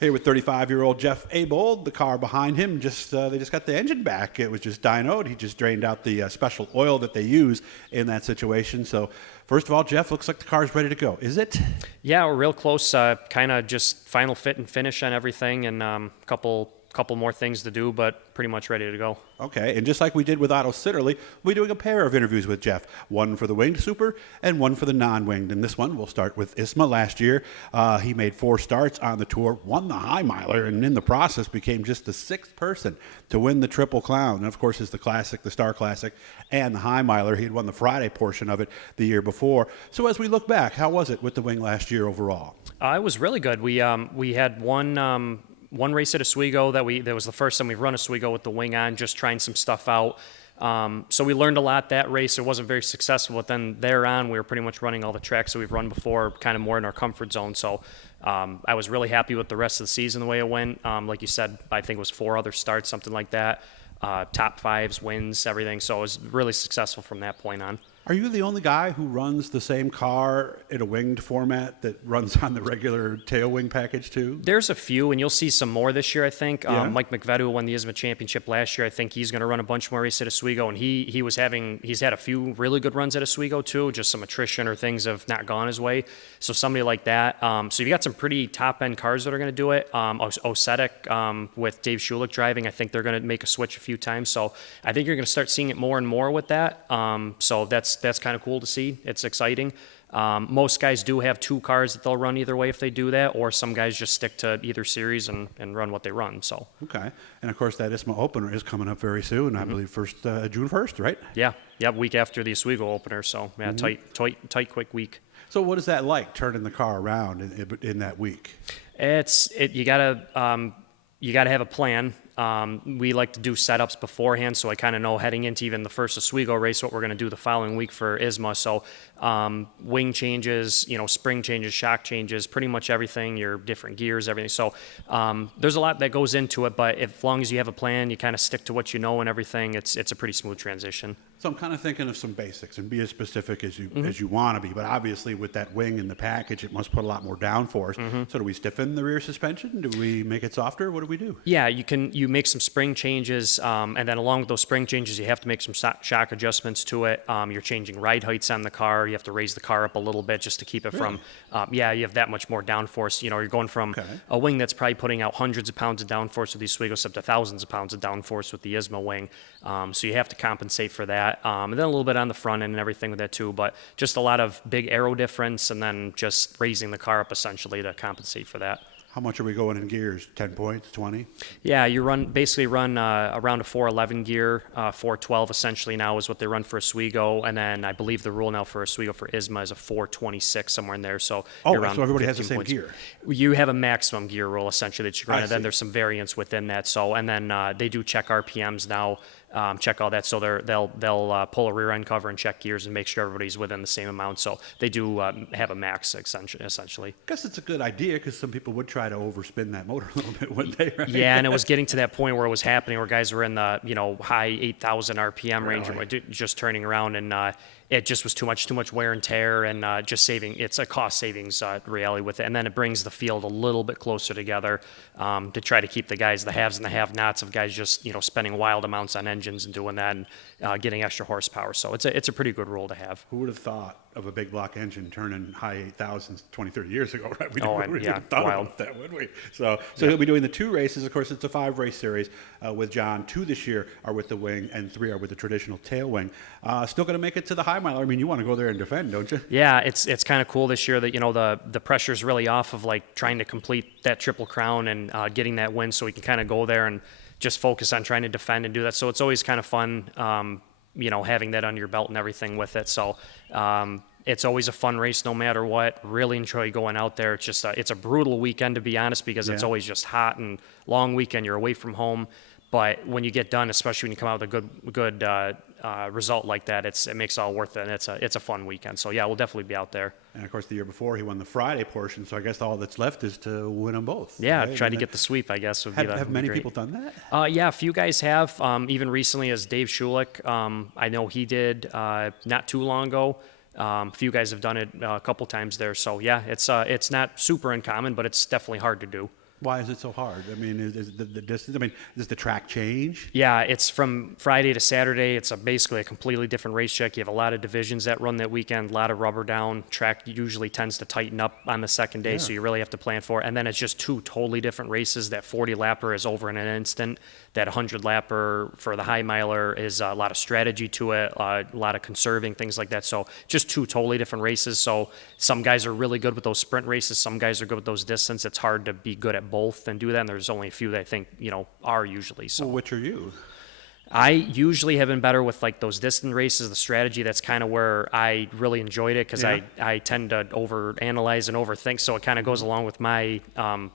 Here with 35-year-old Jeff Abold, the car behind him, they just got the engine back. It was just dynoed. He just drained out the special oil that they use in that situation. So, first of all, Jeff, looks like the car's ready to go. Is it? Yeah, we're real close. Kind of just final fit and finish on everything, and couple more things to do, but pretty much ready to go. Okay, and just like we did with Otto Sitterly, we'll be doing a pair of interviews with Jeff, one for the winged super and one for the non-winged. And this one, we'll start with ISMA last year. He made 4 starts on the tour, won the high miler, and in the process became just the 6th person to win the Triple Crown. And of course, is the Classic, the Star Classic, and the high miler. He had won the Friday portion of it the year before. So as we look back, how was it with the wing last year overall? It was really good. We had one race at Oswego that was the first time we've run Oswego with the wing on, just trying some stuff out. So we learned a lot that race. It wasn't very successful, but then thereon we were pretty much running all the tracks that we've run before, kind of more in our comfort zone. So I was really happy with the rest of the season, the way it went. Like you said, I think it was 4 other starts, something like that. Top 5s, wins, everything. So it was really successful from that point on. Are you the only guy who runs the same car in a winged format that runs on the regular tail wing package too? There's a few, and you'll see some more this year, I think. Yeah. Mike McVedu won the ISMA championship last year. I think he's going to run a bunch more races at Oswego, and he's had a few really good runs at Oswego too. Just some attrition or things have not gone his way. So somebody like that. So you got some pretty top end cars that are going to do it. Osetic with Dave Schulich driving, I think they're going to make a switch a few times. So I think you're going to start seeing it more and more with that. So that's kind of cool to see. It's exciting. Most guys do have 2 cars that they'll run either way if they do that, or some guys just stick to either series and run what they run. So okay, and of course that ISMA opener is coming up very soon. I believe June 1st, right? Yeah, week after the Oswego opener. So yeah, tight, quick week. So what is that like, turning the car around in that week? You gotta have a plan. We like to do setups beforehand, so I kind of know heading into even the first Oswego race what we're going to do the following week for ISMA. So wing changes, spring changes, shock changes, pretty much everything, your different gears, everything. So there's a lot that goes into it, but as long as you have a plan, you kind of stick to what you know and everything, it's a pretty smooth transition. So I'm kind of thinking of some basics and be as specific as you want to be, but obviously with that wing in the package, it must put a lot more downforce. So do we stiffen the rear suspension? Do we make it softer? What do we do? Yeah, you make some spring changes, and then along with those spring changes, you have to make some shock adjustments to it. You're changing ride heights on the car. You have to raise the car up a little bit just to keep it from, you have that much more downforce. You're going from a wing that's probably putting out hundreds of pounds of downforce with the Oswego up to thousands of pounds of downforce with the ISMA wing. So you have to compensate for that. And then a little bit on the front end and everything with that too, but just a lot of big aero difference and then just raising the car up essentially to compensate for that. How much are we going in gears? 10 points, 20? Yeah, you basically run around a 411 gear, 412 essentially now is what they run for Oswego, and then I believe the rule now for Oswego for ISMA is a 426 somewhere in there. So so everybody has the same points. gear. You have a maximum gear rule essentially that you run, and then see. there's some variance within that. So and then they do check RPMs now. Check all that, so they'll pull a rear end cover and check gears and make sure everybody's within the same amount. So they do have a max essentially. I guess it's a good idea because some people would try to overspin that motor a little bit, wouldn't they? Right? Yeah, and it was getting to that point where it was happening, where guys were in the high 8,000 RPM range, Really? just turning around, and it just was too much wear and tear, and just saving. It's a cost savings reality with it, and then it brings the field a little bit closer together to try to keep the guys, the haves and the have-nots of guys just spending wild amounts on engines and doing that and getting extra horsepower. So it's a pretty good rule to have. Who would have thought of a big block engine turning high 8,000s 20, 30 years ago, right? We Oh, wouldn't yeah, have thought wild. about that, would we? So he'll be doing the 2 races. Of course, it's a 5-race series with John. 2 this year are with the wing, and 3 are with the traditional tail wing. Still going to make it to the high miler. I mean, you want to go there and defend, don't you? Yeah, it's kind of cool this year that the pressure's really off of like trying to complete that Triple Crown and getting that win, so we can kind of go there and just focus on trying to defend and do that. So it's always kind of fun, having that under your belt and everything with it. So it's always a fun race no matter what. Really enjoy going out there. It's just it's a brutal weekend, to be honest, because it's always just hot and long weekend. You're away from home. But when you get done, especially when you come out with a good result like that, it makes it all worth it, and it's a fun weekend. So yeah, we'll definitely be out there. And of course, the year before he won the Friday portion, so I guess all that's left is to win them both. Yeah, right? try to get the sweep, I guess. Have many great. people done that? Yeah, a few guys have. Even recently, as Dave Schulich, I know he did not too long ago. A few guys have done it a couple times there. So yeah, it's not super uncommon, but it's definitely hard to do. Why is it so hard? I mean, is the distance? I mean, does the track change? Yeah, it's from Friday to Saturday. It's basically a completely different race check. You have a lot of divisions that run that weekend, a lot of rubber down. Track usually tends to tighten up on the second day, so you really have to plan for it. And then it's just two totally different races. That 40 lapper is over in an instant. That 100 lapper for the high miler is a lot of strategy to it, a lot of conserving, things like that. So just two totally different races. So some guys are really good with those sprint races. Some guys are good with those distance. It's hard to be good at both and do that. And there's only a few that I think, are usually. So Well, which are you? I usually have been better with like those distant races, the strategy. That's kind of where I really enjoyed it because I tend to overanalyze and overthink. So it kind of goes along with my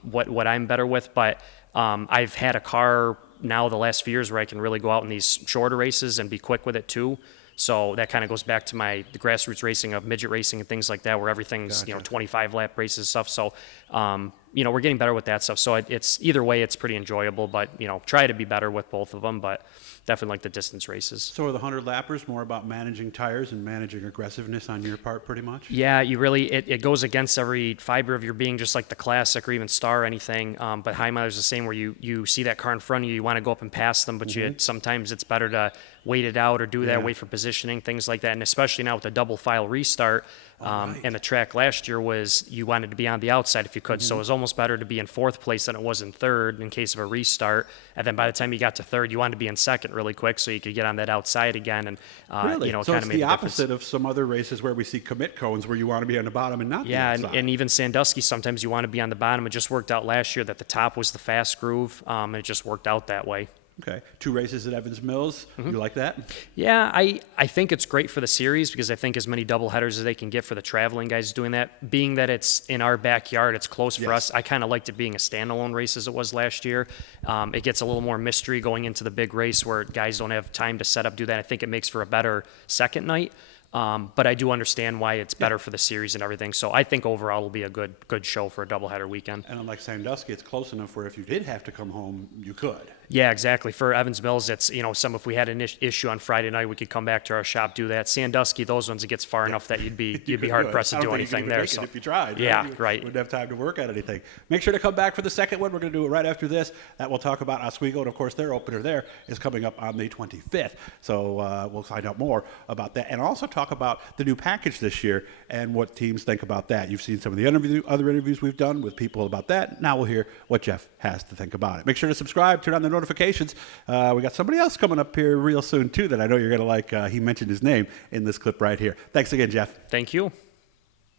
what I'm better with. But I've had a car now the last few years where I can really go out in these shorter races and be quick with it too. So that kind of goes back to the grassroots racing of midget racing and things like that, where everything's 25 lap races and stuff. So we're getting better with that stuff. So it's either way, it's pretty enjoyable. But try to be better with both of them. But definitely like the distance races. So are the 100 lappers more about managing tires and managing aggressiveness on your part, pretty much? Yeah, you really it goes against every fiber of your being, just like the classic or even star or anything. But high miler's the same, where you see that car in front of you, you want to go up and pass them, but sometimes it's better to wait it out or do that, wait for positioning, things like that. And especially now with the double file restart, and the track last year was you wanted to be on the outside if you could. So it was almost better to be in fourth place than it was in third in case of a restart. And then by the time you got to third, you wanted to be in second really quick so you could get on that outside again. And really? So kind it's of made the a opposite of some other races where we see commit cones where you want to be on the bottom and not the outside. And even Sandusky, sometimes you want to be on the bottom. It just worked out last year that the top was the fast groove, and it just worked out that way. Okay. 2 races at Evans Mills. You like that? Yeah, I think it's great for the series because I think as many double headers as they can get for the traveling guys doing that. Being that it's in our backyard, it's close for us. I kind of liked it being a standalone race as it was last year. It gets a little more mystery going into the big race where guys don't have time to set up, do that. I think it makes for a better second night. But I do understand why it's better for the series and everything. So I think overall it'll be a good show for a doubleheader weekend. And unlike Sandusky, it's close enough where if you did have to come home, you could. Yeah, exactly. For Evans Mills, it's, if we had an issue on Friday night, we could come back to our shop, do that. Sandusky, those ones, it gets far enough that you'd be hard pressed to do anything there. So if you tried, yeah, you right. wouldn't have time to work on anything. Make sure to come back for the second one. We're going to do it right after this. That we'll talk about Oswego, and of course their opener there is coming up on the 25th. So we'll find out more about that, and also talk about the new package this year and what teams think about that. You've seen some of the other interviews we've done with people about that. Now we'll hear what Jeff has to think about it. Make sure to subscribe, turn on the notifications. We got somebody else coming up here real soon, too, that I know you're going to like. He mentioned his name in this clip right here. Thanks again, Jeff. Thank you.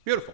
Beautiful.